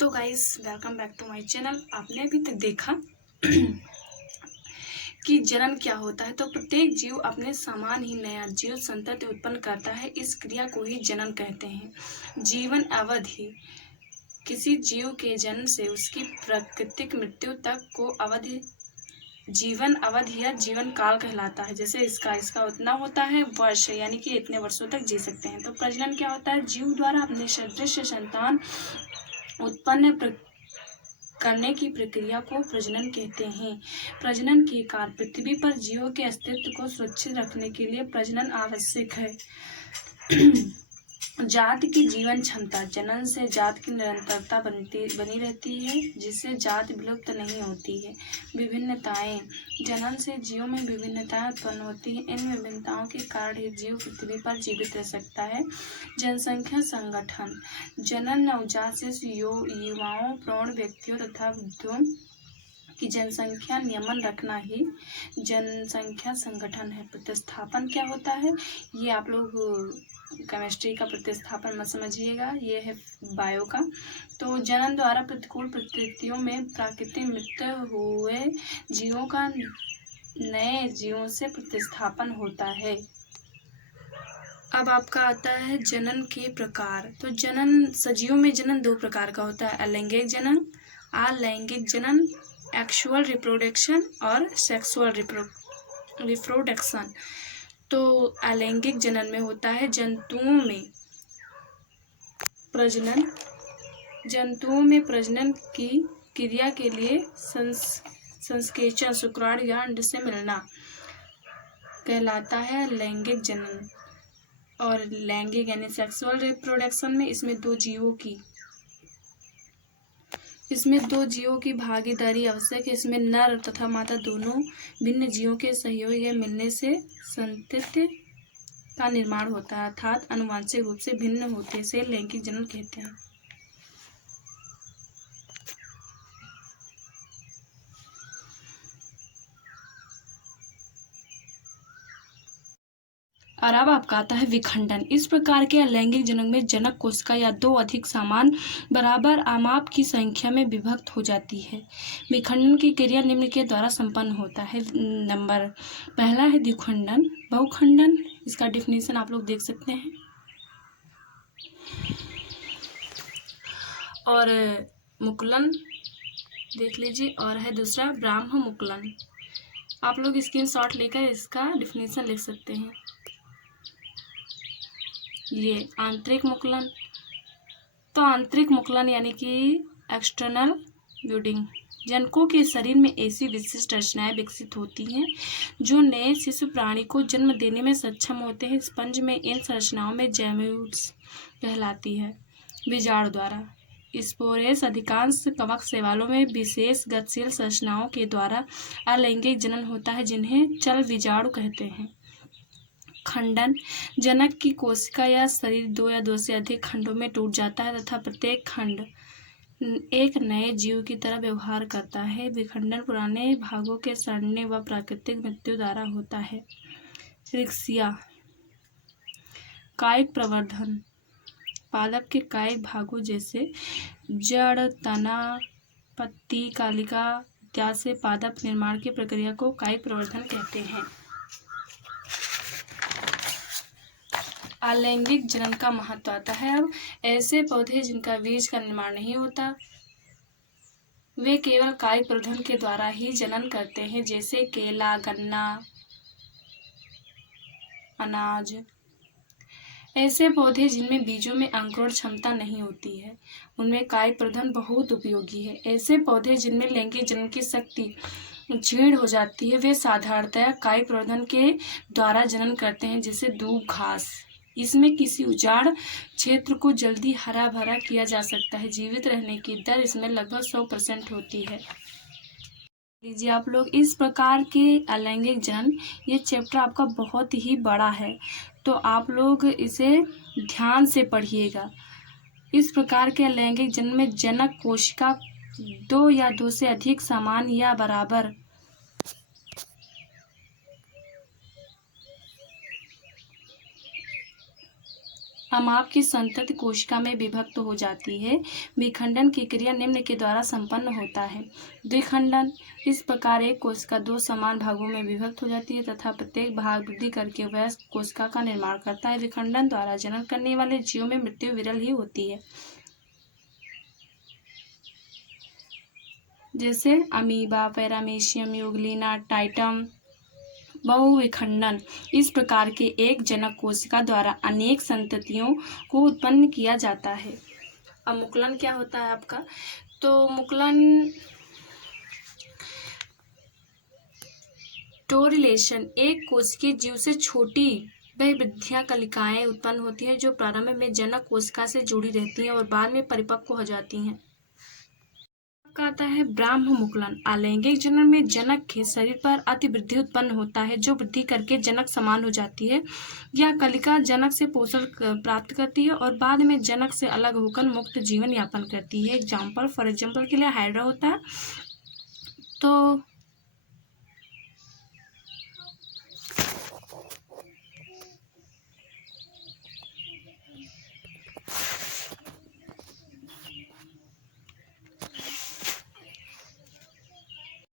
तो guys welcome back to my channel. आपने अभी तक देखा कि जनन क्या होता है। तो प्रत्येक जीव अपने समान ही नया जीव संतति उत्पन्न करता है। इस क्रिया को ही जनन कहते हैं। जीवन अवधि किसी जीव के जन्म से उसकी प्राकृतिक मृत्यु तक को अवधि जीवन अवधि या जीवन काल कहलाता है। जैसे इसका उतना होता है वर्ष, यानी कि इतने वर्षों तक जी सकते हैं। तो प्रजनन क्या होता है? जीव द्वारा अपने सदृश संतान उत्पन्न करने की प्रक्रिया को प्रजनन कहते हैं। प्रजनन के कार्य पृथ्वी पर जीवों के अस्तित्व को सुरक्षित रखने के लिए प्रजनन आवश्यक है। जात की जीवन क्षमता। जनन से जात की निरंतरता बनी रहती है, जिससे जात विलुप्त नहीं होती है। विभिन्नताएं। जनन से जीवों में विभिन्नताएं उत्पन्न होती हैं। इन विभिन्नताओं के कारण ही जीव पृथ्वी पर जीवित रह सकता है। जनसंख्या संगठन। जनन नवजात शिशु युवाओं प्रौढ़ व्यक्तियों तथा वृद्धों की जनसंख्या नियमन रखना ही जनसंख्या संगठन है। प्रतिस्थापन क्या होता है? ये आप लोग केमिस्ट्री का प्रतिस्थापन मत समझिएगा, ये है बायो का। तो जनन द्वारा प्रतिकूल परिस्थितियों में प्राकृतिक मृत्यु हुए जीवों का नए जीवों से प्रतिस्थापन होता है। अब आपका आता है जनन के प्रकार। तो जनन सजीवों में जनन दो प्रकार का होता है, अलैंगिक जनन, अलैंगिक जनन, एक्सुअल रिप्रोडक्शन और सेक्सुअल रिप्रोडक्शन। तो अलैंगिक जनन में होता है जंतुओं में प्रजनन की क्रिया के लिए संसेचन शुक्राणु या अंड से मिलना कहलाता है लैंगिक जनन। और लैंगिक यानी सेक्सुअल रिप्रोडक्शन में इसमें दो जीवों की भागीदारी आवश्यक है। इसमें नर तथा मादा दोनों भिन्न जीवों के सहयोग या मिलने से संतति का निर्माण होता है, अर्थात आनुवंशिक रूप से भिन्न होते से लैंगिक जनन कहते हैं। और अब आपका आता है विखंडन। इस प्रकार के अलैंगिक जनन में जनक कोशिका या दो अधिक समान बराबर आमाप की संख्या में विभक्त हो जाती है। विखंडन की क्रिया निम्न के द्वारा संपन्न होता है। नंबर पहला है द्विखंडन, बहुखंडन। इसका डिफिनीशन आप लोग देख सकते हैं। और मुकुलन देख लीजिए, और है दूसरा ब्राह्म मुकुलन। आप लोग स्क्रीनशॉट लेकर इसका डिफिनीशन लिख सकते हैं। ये आंतरिक मुकुलन। तो आंतरिक मुकुलन यानी कि एक्सटर्नल ब्रीडिंग। जनकों के शरीर में ऐसी विशिष्ट रचनाएं विकसित होती हैं जो नए शिशु प्राणी को जन्म देने में सक्षम होते हैं। स्पंज में इन संरचनाओं में जैम्यूट्स कहलाती है। बीजाणु द्वारा स्पोरेस। अधिकांश कवक शैवालों में विशेष गतिशील संरचनाओं के द्वारा अलैंगिक जनन होता है, जिन्हें चल बीजाणु कहते हैं। खंडन। जनक की कोशिका या शरीर दो या दो से अधिक खंडों में टूट जाता है तथा प्रत्येक खंड एक नए जीव की तरह व्यवहार करता है। विखंडन पुराने भागों के सड़ने व प्राकृतिक मृत्यु द्वारा होता है। रिक्सिया। कायिक प्रवर्धन। पादप के कायिक भागों जैसे जड़, तना, पत्ती, कालिका इत्यादि से पादप निर्माण की प्रक्रिया को कायिक प्रवर्धन कहते हैं। अलैंगिक जनन का महत्व आता है। अब ऐसे पौधे जिनका बीज का निर्माण नहीं होता, वे केवल कायिक प्रवर्धन के द्वारा ही जनन करते हैं, जैसे केला, गन्ना, अनाज। ऐसे पौधे जिनमें बीजों में अंकुरण क्षमता नहीं होती है, उनमें कायिक प्रवर्धन बहुत उपयोगी है। ऐसे पौधे जिनमें लैंगिक जनन की शक्ति क्षीण हो जाती है, वे साधारणतया कायिक प्रवर्धन के द्वारा जनन करते हैं, जैसे दूब घास। इसमें किसी उजाड़ क्षेत्र को जल्दी हरा भरा किया जा सकता है। जीवित रहने की दर इसमें लगभग 100% होती है। लीजिए आप लोग इस प्रकार के अलैंगिक जनन, ये चैप्टर आपका बहुत ही बड़ा है, तो आप लोग इसे ध्यान से पढ़िएगा। इस प्रकार के अलैंगिक जनन में जनक कोशिका दो या दो से अधिक समान या बराबर अमाप की संतति कोशिका में विभक्त हो जाती है। विखंडन की क्रिया निम्न के द्वारा संपन्न होता है। द्विखंडन, इस प्रकार एक कोशिका दो समान भागों में विभक्त हो जाती है तथा प्रत्येक भाग वृद्धि करके वयस्क कोशिका का निर्माण करता है। विखंडन द्वारा जनन करने वाले जीवों में मृत्यु विरल ही होती है, जैसे अमीबा, पैरामीशियम, यूग्लिना, टाइटम। बहुविखंडन, इस प्रकार के एक जनक कोशिका द्वारा अनेक संततियों को उत्पन्न किया जाता है। अब मुकुलन क्या होता है आपका? तो मुकुलन टोरिलेशन, एक कोशिकीय जीव से छोटी वह वृद्धियां कलिकाएं उत्पन्न होती हैं जो प्रारंभ में जनक कोशिका से जुड़ी रहती हैं और बाद में परिपक्व हो जाती हैं। आता है ब्राह्म मुकुलन। अलैंगिक जनन में जनक के शरीर पर अतिवृद्धि उत्पन्न होता है जो वृद्धि करके जनक समान हो जाती है। यह कलिका जनक से पोषण प्राप्त करती है और बाद में जनक से अलग होकर मुक्त जीवन यापन करती है। फॉर एग्जाम्पल के लिए हाइड्रा होता है। तो